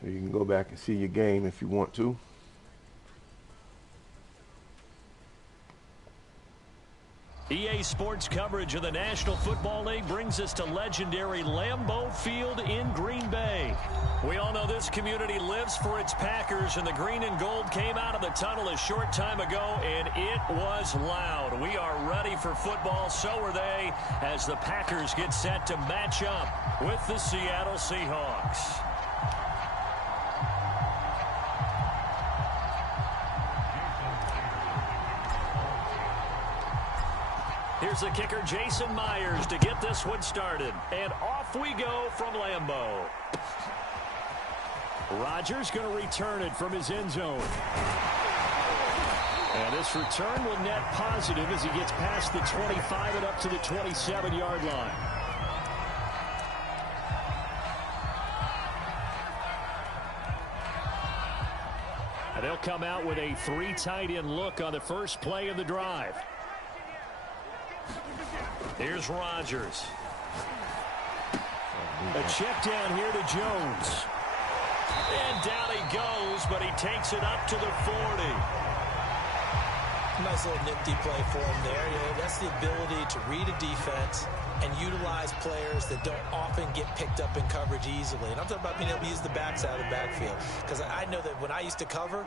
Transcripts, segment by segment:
so you can go back and see your game if you want to. EA Sports coverage of the National Football League brings us to legendary Lambeau Field in Green Bay. We all know this community lives for its Packers, and the green and gold came out of the tunnel a short time ago, and it was loud. We are ready for football, so are they, as the Packers get set to match up with the Seattle Seahawks. Here's the kicker, Jason Myers, to get this one started. And off we go from Lambeau. Rodgers going to return it from his end zone. And this return will net positive as he gets past the 25 and up to the 27-yard line. And they'll come out with a 3 tight end look on the first play of the drive. Here's Rodgers. A check down here to Jones. And down he goes, but he takes it up to the 40. Nice little nifty play for him there. That's the ability to read a defense and utilize players that don't often get picked up in coverage easily. And I'm talking about being able to use the backside of the backfield. Because I know that when I used to cover,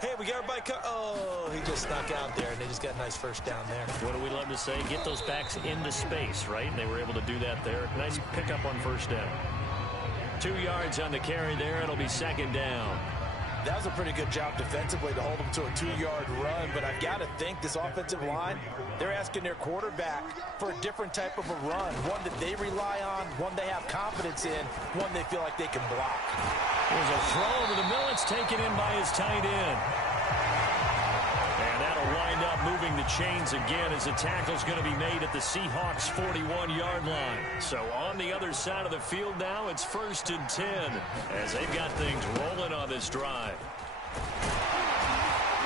hey, we got everybody oh, he just snuck out there, and they just got a nice first down there. What do we love to say? Get those backs into space, right? And they were able to do that there. Nice pickup on first down. 2 yards on the carry there. It'll be second down. That was a pretty good job defensively to hold them to a 2-yard run, but I've got to think this offensive line, they're asking their quarterback for a different type of a run, one that they rely on, one they have confidence in, one they feel like they can block. There's a throw over the middle. It's taken in by his tight end. And that'll wind up moving the chains again as the tackle's going to be made at the Seahawks' 41-yard line. So on the other side of the field now, it's 1st and 10 as they've got things rolling on this drive.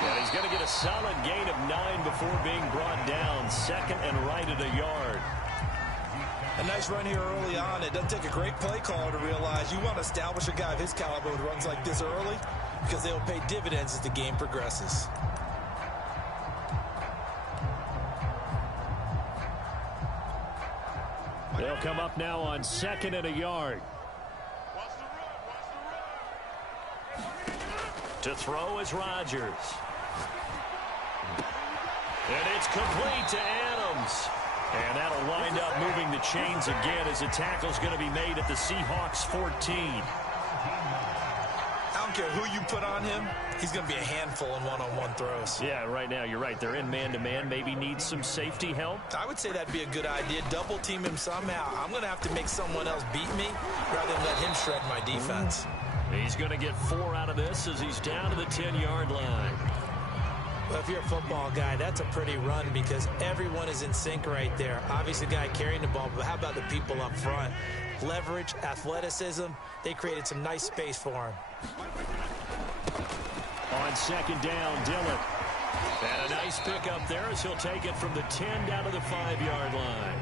And he's going to get a solid gain of 9 before being brought down. Second and right at a yard. A nice run here early on. It doesn't take a great play caller to realize you want to establish a guy of his caliber who runs like this early because they'll pay dividends as the game progresses. They'll come up now on 2nd and a yard. To throw is Rodgers. And it's complete to Adams. And that'll wind up moving the chains again as the tackle's going to be made at the Seahawks' 14. I don't care who you put on him, he's going to be a handful in one-on-one throws. Yeah, right now, you're right. They're in man-to-man. Maybe needs some safety help. I would say that'd be a good idea. Double team him somehow. I'm going to have to make someone else beat me rather than let him shred my defense. He's going to get 4 out of this as he's down to the 10-yard line. Well, if you're a football guy, that's a pretty run because everyone is in sync right there. Obviously, the guy carrying the ball, but how about the people up front? Leverage, athleticism, they created some nice space for him. On second down, Dillon. And a nice pickup there as he'll take it from the 10 down to the 5-yard line.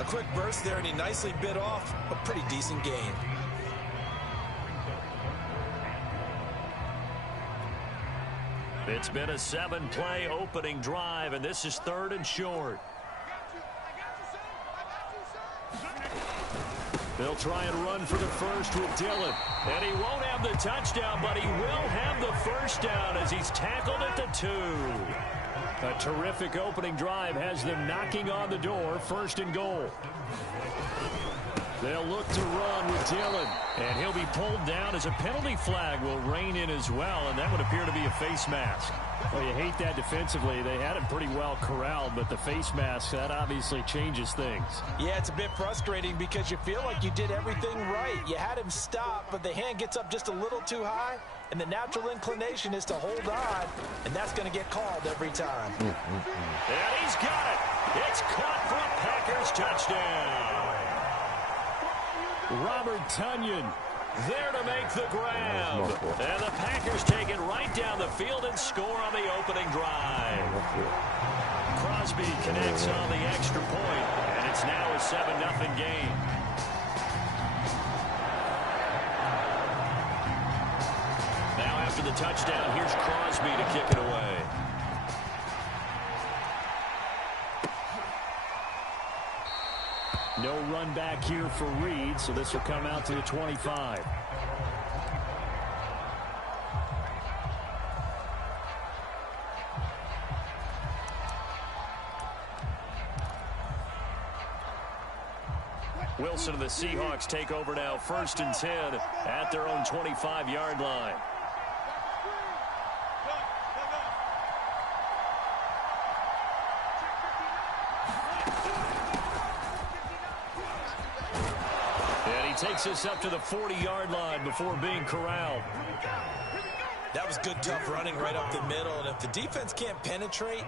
A quick burst there, and he nicely bit off a pretty decent gain. It's been a 7-play opening drive, and this is 3rd and short. They'll try and run for the first with Dillon. And he won't have the touchdown, but he will have the first down as he's tackled at the 2. A terrific opening drive has them knocking on the door, 1st and goal. They'll look to run with Dillon, and he'll be pulled down as a penalty flag will rein in as well, and that would appear to be a face mask. Well, you hate that defensively. They had him pretty well corralled, but the face mask, that obviously changes things. Yeah, it's a bit frustrating because you feel like you did everything right. You had him stop, but the hand gets up just a little too high, and the natural inclination is to hold on, and that's going to get called every time. And he's got it. It's caught for a Packers touchdown. Robert Tonyan there to make the grab. And the Packers take it right down the field and score on the opening drive. Crosby connects on the extra point, and it's now a 7-0 game. touchdown. Here's Crosby to kick it away. No run back here for Reed, so this will come out to the 25. Wilson and the Seahawks take over now, 1st and 10 at their own 25-yard line. And he takes us up to the 40-yard line before being corralled. That was good, tough running right up the middle. And if the defense can't penetrate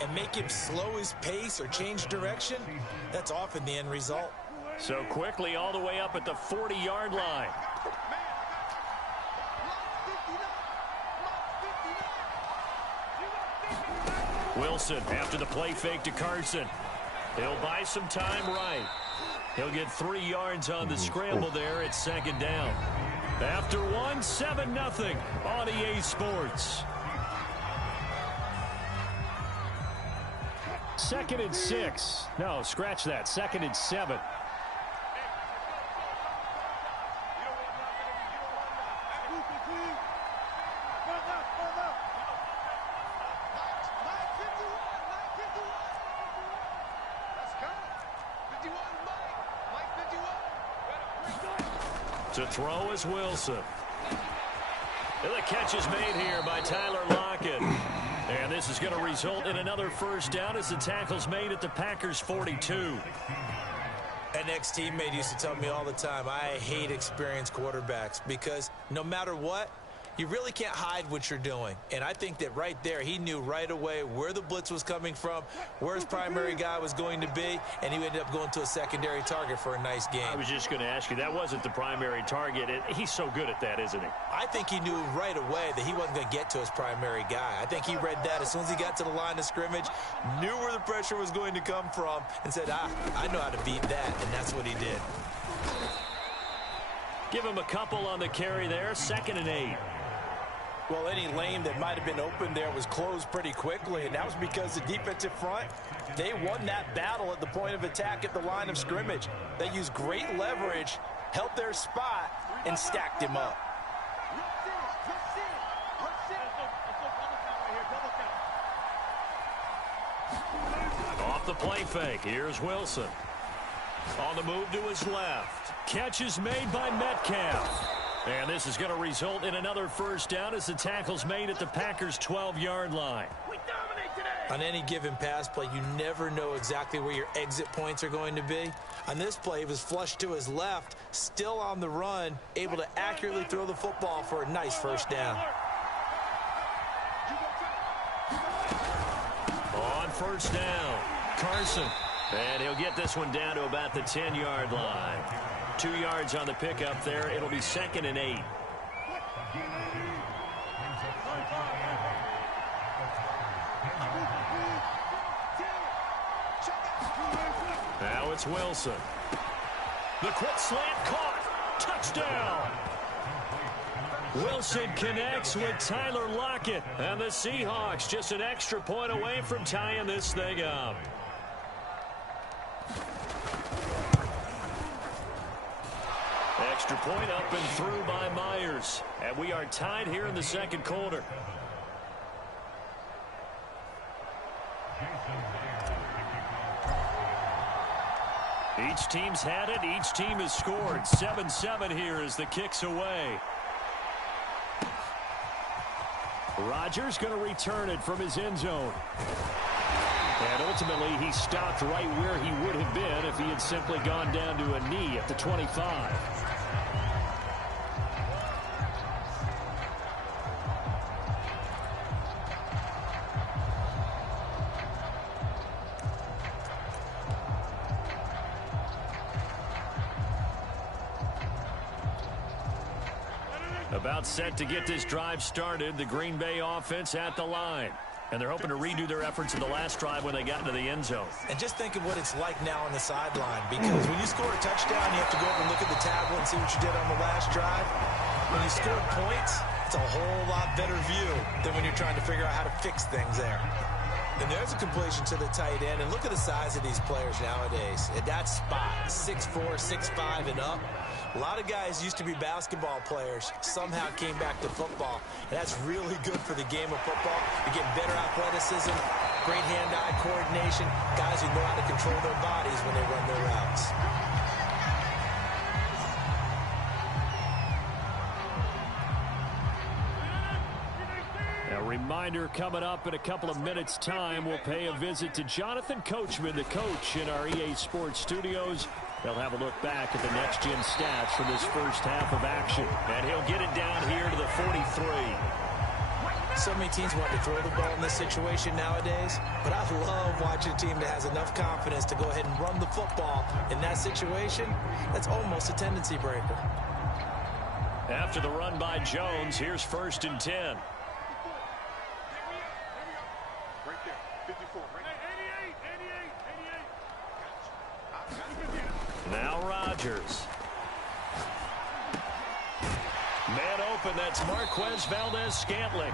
and make him slow his pace or change direction, that's often the end result. So quickly all the way up at the 40-yard line. Wilson after the play fake to Carson. He'll buy some time right. He'll get 3 yards on the scramble there at 2nd down. After 1, 7-0 on EA Sports. 2nd and 6. No, scratch that. 2nd and 7. To throw is Wilson. And the catch is made here by Tyler Lockett. And this is going to result in another 1st down as the tackle's made at the Packers' 42. An ex-teammate used to tell me all the time, I hate experienced quarterbacks because no matter what, you really can't hide what you're doing. And I think that right there, he knew right away where the blitz was coming from, where his primary guy was going to be, and he ended up going to a secondary target for a nice game. I was just going to ask you, that wasn't the primary target. He's so good at that, isn't he? I think he knew right away that he wasn't going to get to his primary guy. I think he read that as soon as he got to the line of scrimmage, knew where the pressure was going to come from, and said, I know how to beat that, and that's what he did. Give him a couple on the carry there, 2nd and 8. Well, any lane that might have been open there was closed pretty quickly, and that was because the defensive front, they won that battle at the point of attack at the line of scrimmage. They used great leverage, held their spot, and stacked him up. Off the play fake, here's Wilson. On the move to his left. Catch is made by Metcalf. And this is going to result in another 1st down as the tackle's made at the Packers' 12-yard line. On any given pass play, you never know exactly where your exit points are going to be. On this play, it was flushed to his left, still on the run, able to accurately throw the football for a nice 1st down. On 1st down, Carson. And he'll get this one down to about the 10-yard line. 2 yards on the pickup there. It'll be 2nd and 8. Now it's Wilson. The quick slant caught. Touchdown. Wilson connects with Tyler Lockett. And the Seahawks just an extra point away from tying this thing up. Extra point up and through by Myers. And we are tied here in the 2nd quarter. Each team's had it. Each team has scored. 7-7 here as the kick's away. Rodgers going to return it from his end zone. And ultimately, he stopped right where he would have been if he had simply gone down to a knee at the 25. About set to get this drive started, the Green Bay offense at the line. And they're hoping to redo their efforts in the last drive when they got into the end zone. And just think of what it's like now on the sideline, because when you score a touchdown, you have to go over and look at the tablet and see what you did on the last drive. When you score points, it's That's a whole lot better view than when you're trying to figure out how to fix things there. And there's a completion to the tight end. And look at the size of these players nowadays. At that spot, 6'4", 6'5", and up. A lot of guys used to be basketball players, somehow came back to football. And that's really good for the game of football. You're getting better athleticism, great hand-eye coordination, guys who know how to control their bodies when they run their routes. A reminder coming up in a couple of minutes' time, we'll pay a visit to Jonathan Coachman, the coach in our EA Sports studios. They'll have a look back at the next-gen stats from this first half of action. And he'll get it down here to the 43. So many teams want to throw the ball in this situation nowadays, but I love watching a team that has enough confidence to go ahead and run the football in that situation. That's almost a tendency breaker. After the run by Jones, here's 1st and 10. Now Rodgers. Man open, that's Marquez Valdez-Scantling.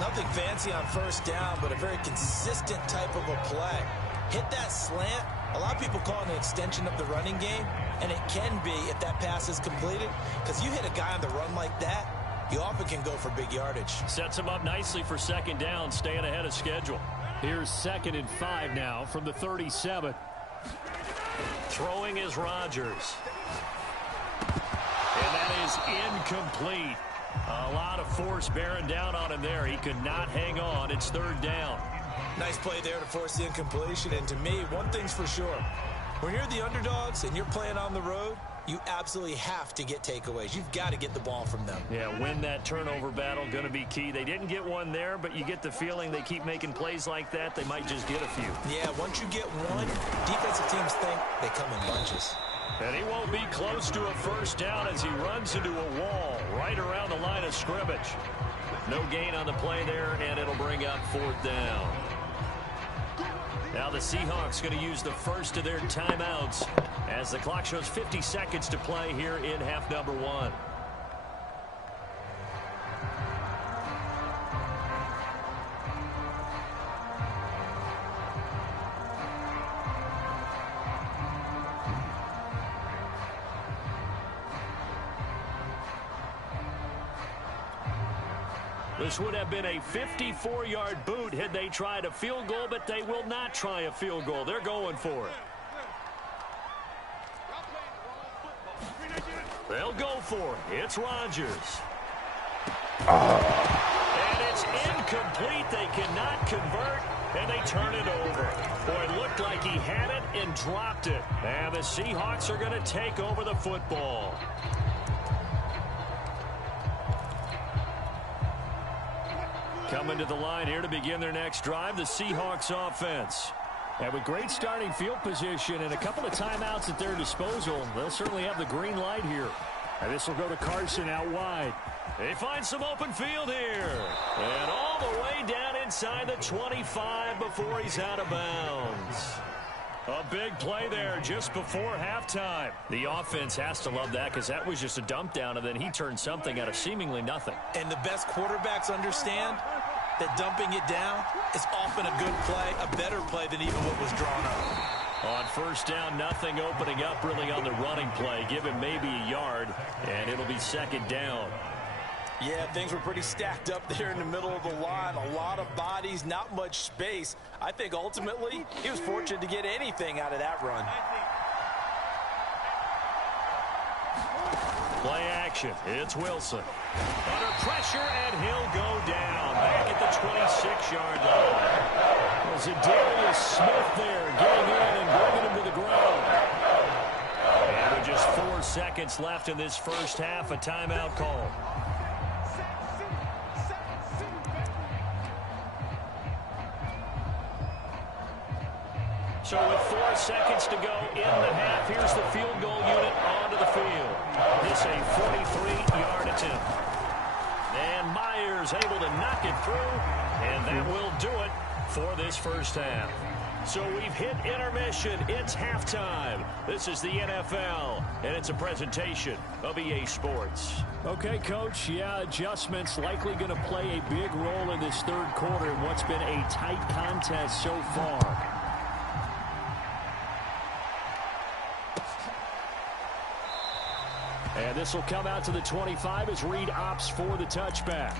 Nothing fancy on 1st down, but a very consistent type of a play. Hit that slant. A lot of people call it an extension of the running game, and it can be if that pass is completed, because you hit a guy on the run like that, you often can go for big yardage. Sets him up nicely for 2nd down, staying ahead of schedule. Here's 2nd and 5 now from the 37. Throwing is Rodgers. And that is incomplete. A lot of force bearing down on him there. He could not hang on. It's 3rd down. Nice play there to force the incompletion. And to me, one thing's for sure. When you're the underdogs and you're playing on the road, you absolutely have to get takeaways. You've got to get the ball from them. Yeah, win that turnover battle, going to be key. They didn't get one there, but you get the feeling they keep making plays like that, they might just get a few. Yeah, once you get one, defensive teams think they come in bunches. And he won't be close to a 1st down as he runs into a wall right around the line of scrimmage. No gain on the play there, and it'll bring up 4th down. Now the Seahawks going to use the first of their timeouts as the clock shows 50 seconds to play here in half number 1. This would have been a 54-yard boot had they tried a field goal, but they will not try a field goal. They're going for it. They'll go for it. It's Rodgers. And it's incomplete. They cannot convert, and they turn it over. Boy, it looked like he had it and dropped it. And the Seahawks are going to take over the football. Coming to the line here to begin their next drive, the Seahawks offense. And with great starting field position and a couple of timeouts at their disposal, they'll certainly have the green light here. And this will go to Carson out wide. They find some open field here. And all the way down inside the 25 before he's out of bounds. A big play there just before halftime. The offense has to love that because that was just a dump down, and then he turned something out of seemingly nothing. And the best quarterbacks understand that dumping it down is often a good play, a better play than even what was drawn up. On 1st down, nothing opening up really on the running play. Give him maybe a yard, and it'll be 2nd down. Yeah, things were pretty stacked up there in the middle of the line. A lot of bodies, not much space. I think ultimately he was fortunate to get anything out of that run. Play action. It's Wilson. Under pressure, and he'll go down. Back at the 26-yard line. Was it Darius Smith there getting in and bringing him to the ground? And with just 4 seconds left in this first half, a timeout call. So with 4 seconds to go in the half, here's the field goal unit onto the field. This a 43-yard attempt. And Myers able to knock it through, and that will do it for this first half. So we've hit intermission. It's halftime. This is the NFL, and it's a presentation of EA Sports. Okay, Coach, yeah, adjustments likely going to play a big role in this third quarter in what's been a tight contest so far. And this will come out to the 25 as Reed opts for the touchback.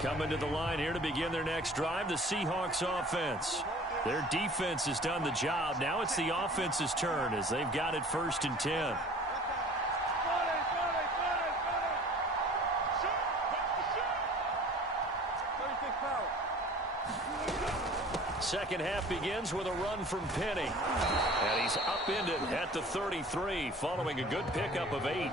Coming to the line here to begin their next drive, the Seahawks offense. Their defense has done the job. Now it's the offense's turn as they've got it 1st and 10. Second half begins with a run from Penny. And he's upended at the 33 following a good pickup of 8.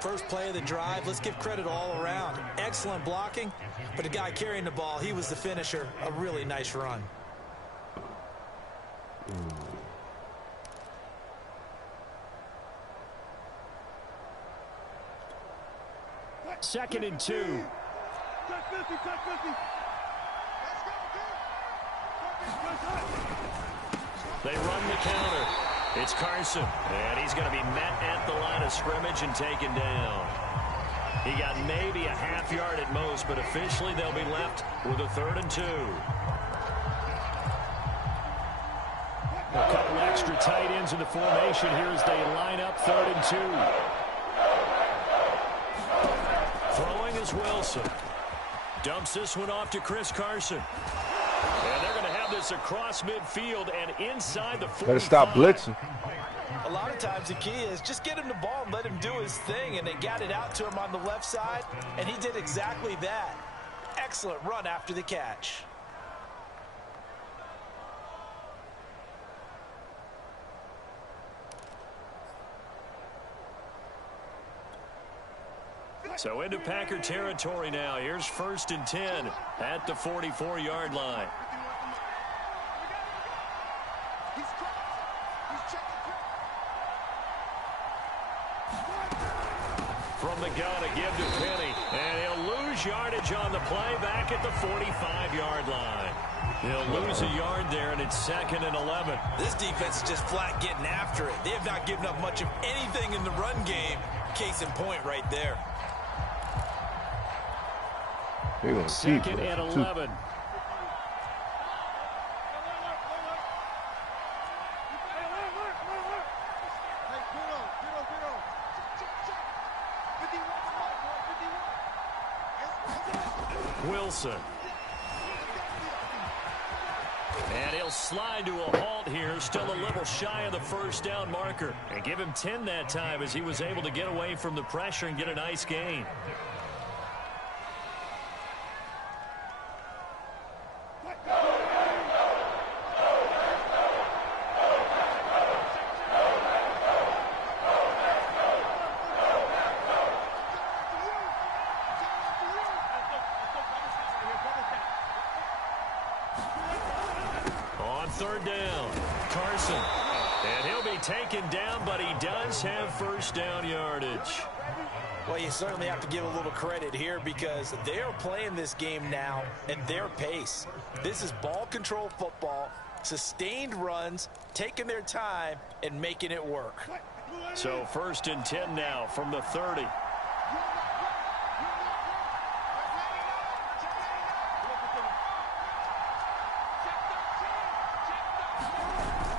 First play of the drive, let's give credit all around. Excellent blocking, but the guy carrying the ball, he was the finisher. A really nice run. Second and 2. They run the counter. It's Carson, and he's going to be met at the line of scrimmage and taken down. He got maybe a half yard at most, but officially they'll be left with a 3rd and 2. A couple extra tight ends in the formation here as they line up 3rd and 2. Throwing is Wilson. Dumps this one off to Chris Carson. And they're going to have this across midfield and inside the 45. Better stop blitzing. A lot of times the key is just get him the ball and let him do his thing, and they got it out to him on the left side, and he did exactly that. Excellent run after the catch. So into Packer territory now. Here's 1st and 10 at the 44-yard line. From the gun, a give to Penny. And he'll lose yardage on the play back at the 45-yard line. He'll lose a yard there, and it's 2nd and 11. This defense is just flat getting after it. They have not given up much of anything in the run game. Case in point right there. 2nd and 11. Wilson. And he'll slide to a halt here, still a little shy of the 1st down marker. And give him 10 that time as he was able to get away from the pressure and get a nice gain. On 3rd down, Carson. And he'll be taken down, but he does have 1st down yardage. Well, you certainly have to give a little credit here because they are playing this game now at their pace. This is ball control football, sustained runs, taking their time, and making it work. So 1st and 10 now from the 30.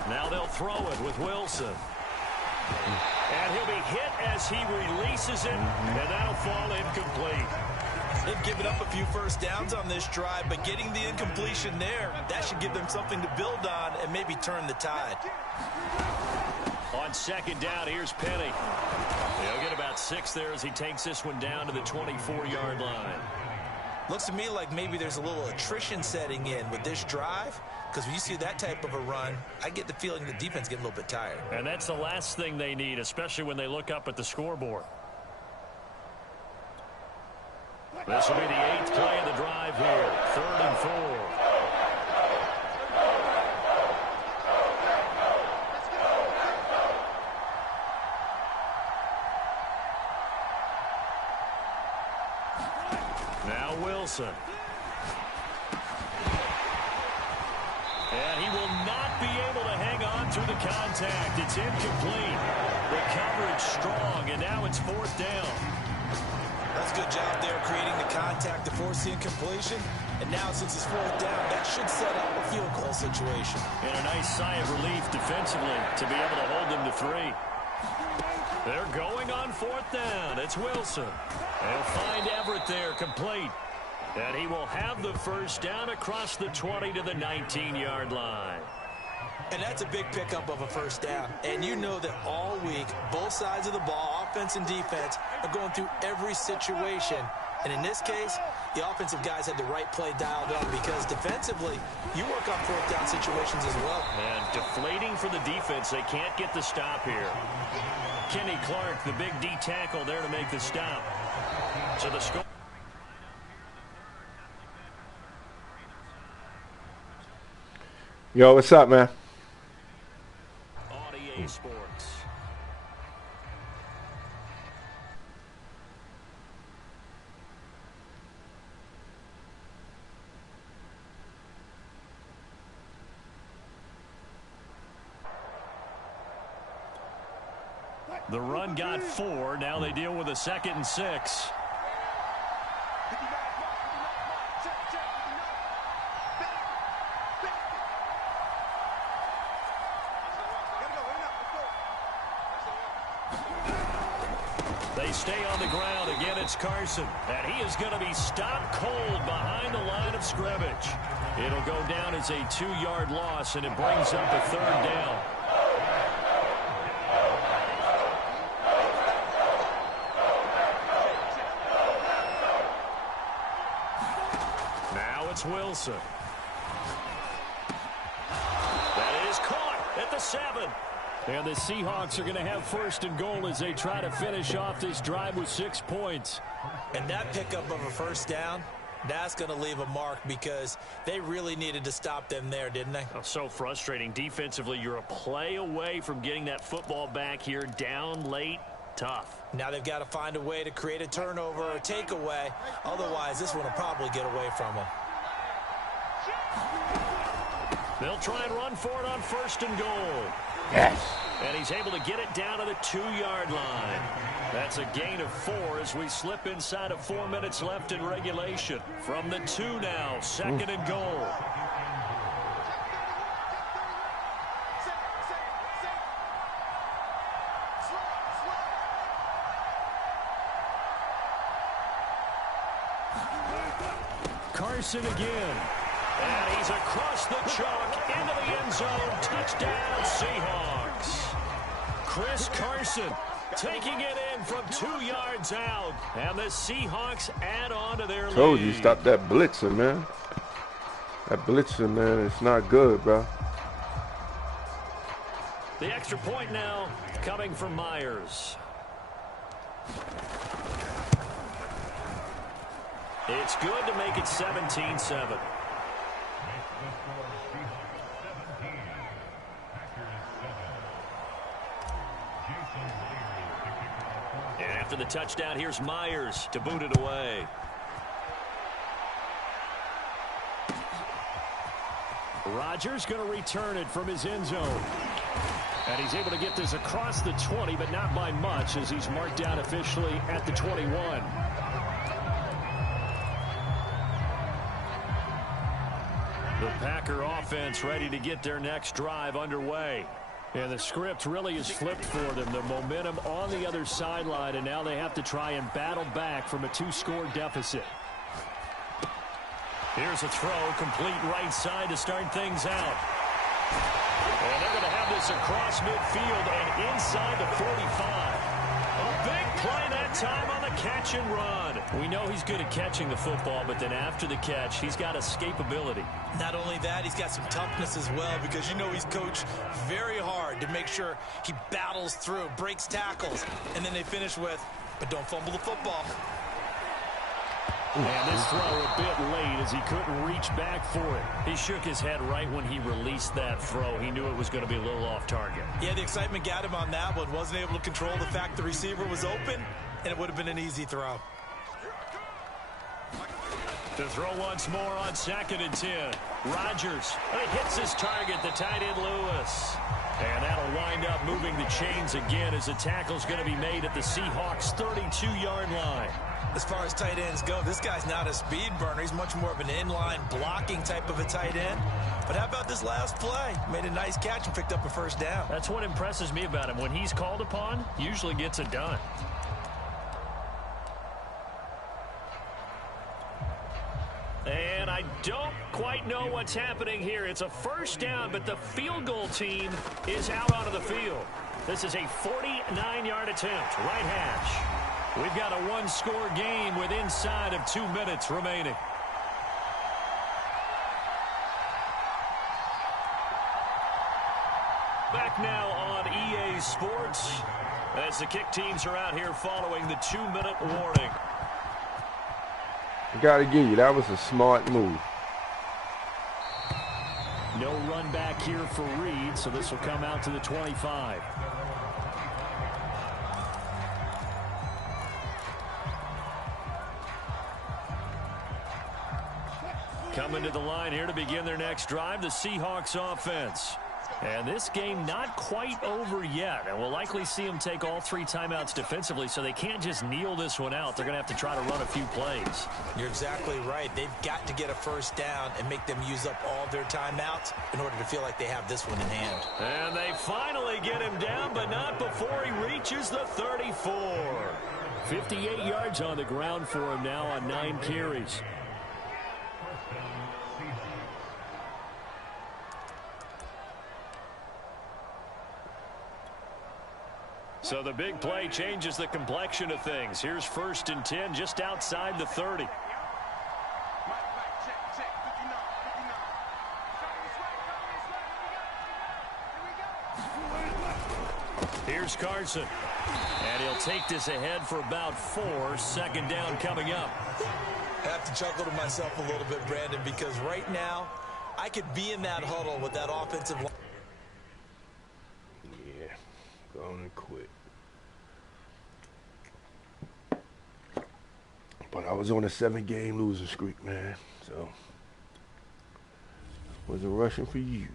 Now they'll throw it with Wilson. And he'll be hit as he releases it, and that'll fall incomplete. They've given up a few 1st downs on this drive, but getting the incompletion there, that should give them something to build on and maybe turn the tide. On 2nd down, here's Penny. He'll get about 6 there as he takes this one down to the 24-yard line. Looks to me like maybe there's a little attrition setting in with this drive, because when you see that type of a run, I get the feeling the defense getting a little bit tired. And that's the last thing they need, especially when they look up at the scoreboard. This will be the 8th play of the drive here, 3rd and 4. Now Wilson. And he will not be able to hang on through the contact. It's incomplete. The coverage strong, and now it's 4th down. That's a good job there creating the contact to force the incompletion. And now since it's 4th down, that should set up a field goal situation. And a nice sigh of relief defensively to be able to hold them to 3. They're going on 4th down. It's Wilson. They'll find Everett there, complete. And he will have the first down across the 20 to the 19-yard line. And that's a big pickup of a first down. And you know that all week, both sides of the ball, offense and defense, are going through every situation. And in this case, the offensive guys had the right play dialed up because defensively, you work on 4th down situations as well. And deflating for the defense. They can't get the stop here. Kenny Clark, the big D tackle there to make the stop. So the score. Yo, what's up, man? On EA Sports. The run got 4. Now they deal with a 2nd and 6. They stay on the ground. Again, it's Carson. And he is going to be stopped cold behind the line of scrimmage. It'll go down as a 2-yard loss, and it brings up a 3rd down. Now it's Wilson. That is caught at the 7. And the Seahawks are going to have 1st and goal as they try to finish off this drive with 6 points. And that pickup of a first down, that's going to leave a mark because they really needed to stop them there, didn't they? Oh, so frustrating. Defensively, you're a play away from getting that football back here down late. Tough. Now they've got to find a way to create a turnover or takeaway. Otherwise, this one will probably get away from them. They'll try and run for it on 1st and goal. Yes. And he's able to get it down to the 2-yard line. That's a gain of 4 as we slip inside of 4 minutes left in regulation. From the 2 now, 2nd and goal. Carson again. And he's across the chalk into the end zone. Touchdown, Seahawks. Chris Carson taking it in from 2 yards out. And the Seahawks add on to their lead. Told you, stop that blitzing, man. That blitzing, man, it's not good, bro. The extra point now coming from Myers. It's good to make it 17-7. And after the touchdown, here's Myers to boot it away. Rodgers going to return it from his end zone. And he's able to get this across the 20, but not by much as he's marked down officially at the 21. The Packer offense ready to get their next drive underway. And the script really is flipped for them. The momentum on the other sideline, and now they have to try and battle back from a 2-score deficit. Here's a throw, complete right side to start things out. And they're going to have this across midfield and inside the 45. A big play that time on the catch and run. We know he's good at catching the football, but then after the catch, he's got escapability. Not only that, he's got some toughness as well because you know he's coached very hard to make sure he battles through, breaks tackles, and then they finish with, but don't fumble the football. And this throw a bit late as he couldn't reach back for it. He shook his head right when he released that throw. He knew it was going to be a little off target. Yeah, the excitement got him on that one. Wasn't able to control the fact the receiver was open, and it would have been an easy throw. To throw once more on 2nd and 10. Rodgers. He hits his target, the tight end Lewis. And that'll wind up moving the chains again as the tackle's going to be made at the Seahawks' 32-yard line. As far as tight ends go, this guy's not a speed burner. He's much more of an inline blocking type of a tight end. But how about this last play? Made a nice catch and picked up a first down. That's what impresses me about him. When he's called upon, usually gets it done. And I don't quite know what's happening here. It's a first down, but the field goal team is out onto the field. This is a 49-yard attempt, right hash. We've got a one-score game with inside of 2 minutes remaining. Back now on EA Sports as the kick teams are out here following the 2-minute warning. Gotta give you, that was a smart move. No run back here for Reed, so this will come out to the 25. Coming to the line here to begin their next drive, the Seahawks offense. And this game not quite over yet, and we'll likely see them take all 3 timeouts defensively, so they can't just kneel this one out. They're going to have to try to run a few plays. You're exactly right. They've got to get a first down and make them use up all their timeouts in order to feel like they have this one in hand. And they finally get him down, but not before he reaches the 34. 58 yards on the ground for him now on 9 carries. So the big play changes the complexion of things. Here's 1st and 10 just outside the 30. Here's Carson. And he'll take this ahead for about 4. 2nd down coming up. I have to chuckle to myself a little bit, Brandon, because right now I could be in that huddle with that offensive line. Yeah, go on and quit. But I was on a 7-game losing streak, man. So, wasn't rushing for you.